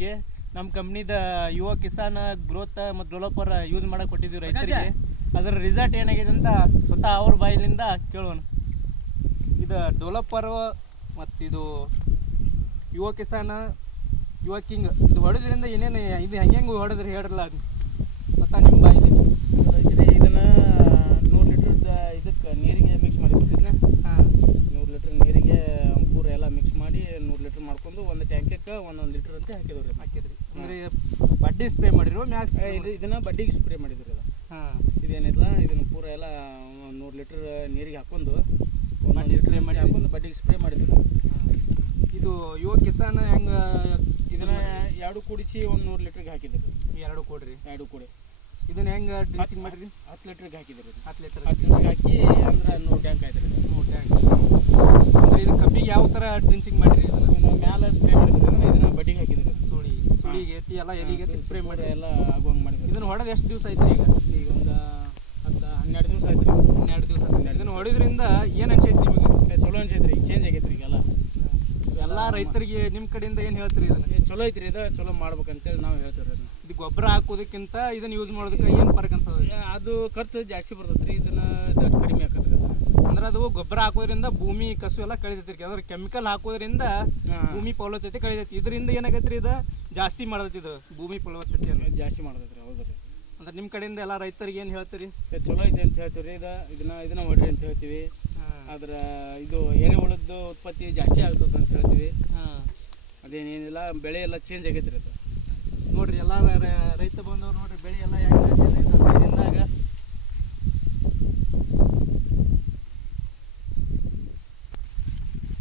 ಗೆ ನಮ್ಮ ಕಂಪ್ನಿದ ಯುವ ಕಿಸಾನ್ ಗ್ರೋತ್ ಮತ್ತು ಡೆವಲಪರ್ ಯೂಸ್ ಮಾಡಕ್ಕೆ ಕೊಟ್ಟಿದ್ದೀವಿ ರೈತರಿಗೆ. ಅದರ ರಿಸಲ್ಟ್ ಏನಾಗಿದೆ ಅಂತ ಸ್ವತಃ ಅವ್ರ ಬಾಯಿಲಿಂದ ಕೇಳೋಣ. ಇದು ಡೆವಲಪರ್ ಮತ್ತು ಇದು ಯುವ ಕಿಸಾನ್ ಯುವ ಕಿಂಗ್ ಇದು ಹೊಡೆದ್ರಿಂದ ಏನೇನು ಇದು ಹೆಂಗೆ ಹೊಡೆದ್ರಿ ಹೇಳ್ರಲ್ಲ ಅದು ಸ್ವತಃ ನಿಮ್ಮ ಬಾಯಿಲಿ ರೈತರೇ ಇದನ್ನ ನೂರು ಲೀಟ್ರ್ ಇದಕ್ಕೆ ನೀರಿಗೆ ಮಿಕ್ಸ್ ಮಾಡಿದ್ವಿ ಇದನ್ನ ಹಾಂ ನೂರು ಲೀಟ್ರ್ ನೀರಿಗೆ ಪೂರ ಎಲ್ಲ ಮಿಕ್ಸ್ ಮಾಡಿ ನೂರು ಲೀಟ್ರ್ ಮಾಡ್ಕೊಂಡು ಒಂದು ಟ್ಯಾಂಕಕ್ಕೆ ಒಂದೊಂದು ಲೀಟ್ರ್ ಅಂತ ಹಾಕಿದ್ರು ರೀ ಹಾಕಿದ್ರಿ. ಅಂದರೆ ಬಡ್ಡಿ ಸ್ಪ್ರೇ ಮಾಡಿರೋ ಮ್ಯಾಸ್ ಇದು ಇದನ್ನ ಬಡ್ಡಿಗೆ ಸ್ಪ್ರೇ ಮಾಡಿದ್ರಿ ಇದು ಹಾಂ. ಇದೇನಿಲ್ಲ ಇದನ್ನ ಪೂರ ಎಲ್ಲ ನೂರು ಲೀಟ್ರ್ ನೀರಿಗೆ ಹಾಕೊಂಡು ಬಡ್ಡಿ ಸ್ಪ್ರೇ ಮಾಡಿ. ಹಾಕೊಂಡು ಬಡ್ಡಿಗೆ ಸ್ಪ್ರೇ ಮಾಡಿದ್ರು. ಇದು ಯುವ ಕಿಸಾನ್ ಹೆಂಗೆ ಇದನ್ನ ಎರಡು ಕುಡಿಸಿ ಒಂದು ನೂರು ಲೀಟ್ರಿಗೆ ಹಾಕಿದ್ರು. ಎರಡು ಕೊಡ್ರಿ? ಎರಡು ಕೊಡಿ. ಇದನ್ನ ಹೆಂಗೆ ಡ್ರಿಂಚಿಂಗ್ ಮಾಡಿರಿ ಹತ್ತು ಲೀಟ್ರಿಗೆ ಹಾಕಿದ್ರಿ. ಹತ್ತು ಲೀಟರ್ ಹತ್ತು ಲೀಟ್ರಿಗೆ ಹಾಕಿ ಅಂದ್ರೆ ನೂರು ಟ್ಯಾಂಕ್ ಆಯ್ತು ರೀ. ನೂರು ಟ್ಯಾಂಕ್ ಅಂದ್ರೆ ಇದು ಕಬ್ಬಿಗೆ ಯಾವ ಥರ ಡ್ರಿಂಚಿಂಗ್ ಮಾಡಿರಿ ಇದನ್ನ ಇದನ್ನ ಮ್ಯಾಲೆ ಸ್ಪ್ರೇ ಮಾಡಿದ್ರಿ ಇದನ್ನ ಇದನ್ನ ಬಡ್ಡಿಗೆ ಹಾಕಿದ್ರಿ ಸುಳಿ ಸುಳಿಗೆ ಎತ್ತಿ ಎಲ್ಲ ಎಲಿಗೆ ಸ್ಪ್ರೇ ಮಾಡಿ. ಎಲ್ಲ ಆಗುವಂಗೆ ಮಾಡಿದ್ರು ಇದನ್ನ ಹೊಡೆದು ಎಷ್ಟು ದಿವಸ ಆಯ್ತು ಈಗ? ಈಗ ಒಂದು ಹತ್ತು ಹನ್ನೆರಡು ದಿವಸ ಆಯ್ತು ರೀ ಹನ್ನೆರಡು ದಿವಸ ಇದನ್ನು ಹೊಡೆದ್ರಿಂದ ಏನು ಅನ್ಸೈತಿ ನಿಮಗೆ? ಚಲೋ ಅನ್ಸೈತ್ರಿ ಈಗ ಚೇಂಜ್ ಆಗೈತ್ರಿ ಈಗೆಲ್ಲ ಎಲ್ಲ. ರೈತರಿಗೆ ನಿಮ್ಮ ಕಡೆಯಿಂದ ಏನು ಹೇಳ್ತೀರಿ ಇದನ್ನು? ಚಲೋ ಐತ್ರಿ ಇದು ಚಲೋ ಮಾಡ್ಬೇಕಂತೇಳಿ ನಾವು ಹೇಳ್ತೀವಿ ಅದನ್ನ. ಇದು ಗೊಬ್ಬರ ಹಾಕೋದಕ್ಕಿಂತ ಇದನ್ನ ಯೂಸ್ ಮಾಡೋದಕ್ಕೆ ಏನು ಫರ್ಕ್ ಅನ್ಸೋದು? ಅದು ಖರ್ಚು ಜಾಸ್ತಿ ಬರ್ತೈತ್ರಿ ಇದನ್ನ ದಟ್ ಕಡಿಮೆ ಆಕತ್ರಿ ಅಂದ್ರೆ ಅದು ಗೊಬ್ಬರ ಹಾಕೋದ್ರಿಂದ ಭೂಮಿ ಕಸು ಎಲ್ಲ ಕಳಿತೈತಿ ಅಂದ್ರೆ ಕೆಮಿಕಲ್ ಹಾಕೋದ್ರಿಂದ ಭೂಮಿ ಫಲವತ್ತತೆ ಕಳಿತೈತಿ. ಇದರಿಂದ ಏನಾಗೈತ್ರಿ ಇದು? ಜಾಸ್ತಿ ಮಾಡತೈತಿ ಇದು ಭೂಮಿ ಫಲವತ್ತತೆ ಜಾಸ್ತಿ ಮಾಡ್ತೈತ್ರಿ ಹೌದು ರೀ ಅಂದ್ರೆ ನಿಮ್ಮ ಕಡೆಯಿಂದ ಎಲ್ಲ ರೈತರಿಗೆ ಏನು ಹೇಳ್ತೀರಿ? ಚಲೋ ಐತೆ ಅಂತ ಹೇಳ್ತೀವಿ ರೀ ಇದು ಇದನ್ನ ಇದನ್ನ ಹೊಡ್ರಿ ಅಂತ ಹೇಳ್ತೀವಿ. ಆದ್ರೆ ಇದು ಎರೆಹುಳದ್ದು ಉತ್ಪತ್ತಿ ಜಾಸ್ತಿ ಆಗ್ತದೆ ಅಂತ ಹೇಳ್ತೀವಿ. ಅದೇನೇನಿಲ್ಲ ಬೆಳೆ ಎಲ್ಲ ಚೇಂಜ್ ಆಗೈತ್ರಿ ಅದು. ನೋಡ್ರಿ ಎಲ್ಲ ರ- ರೈತ ಬಂದವ್ರು ನೋಡ್ರಿ ಬೆಳೆ ಎಲ್ಲ ಹೆಂಗೆ